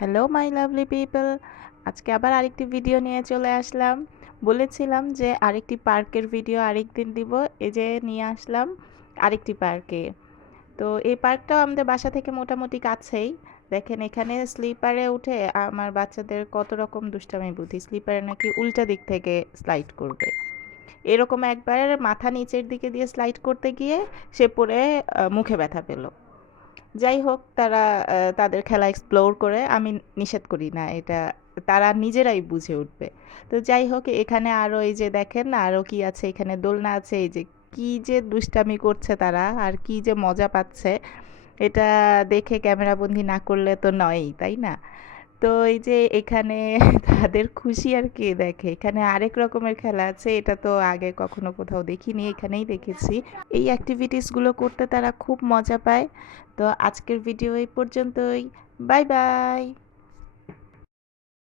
Hello my lovely people, আজকে আবার আরেকটি ভিডিও নিয়ে চলে আসলাম। বলেছিলাম যে আরেকটি পার্কের ভিডিও আরেকদিন দিব, এই যে নিয়ে আসলাম আরেকটি পার্কে। তো এই পার্কটাও আমাদের বাসা থেকে মোটামুটি কাছেই। দেখেন এখানে স্লিপারে উঠে আমার বাচ্চাদের কত রকম দুষ্টামি বুদ্ধি। স্লিপারে নাকি উল্টা দিক থেকে স্লাইড করবে, এরকম একবার মাথা নিচের দিকে দিয়ে স্লাইড করতে গিয়ে সে পড়ে মুখে ব্যথা পেল। যাই হোক, তারা তাদের খেলা এক্সপ্লোর করে, আমি নিষেধ করি না, এটা তারা নিজেরাই বুঝে উঠবে। তো যাই হোক, এখানে আরো এই যে দেখেন আরো কি আছে, এখানে দোলনা আছে। এই যে কি যে দুষ্টামি করছে তারা, আর কি যে মজা পাচ্ছে, এটা দেখে ক্যামেরা বন্দি না করলে তো নয়ই, তাই না? তো এই যে এখানে তাদের খুশি আর কি, দেখে এখানে আরেক রকমের খেলা আছে, এটা তো আগে কখনো কোথাও দেখিনি, এখানেই দেখেছি। এই অ্যাক্টিভিটিসগুলো করতে তারা খুব মজা পায়। তো আজকের ভিডিও এই পর্যন্তই। Bye bye.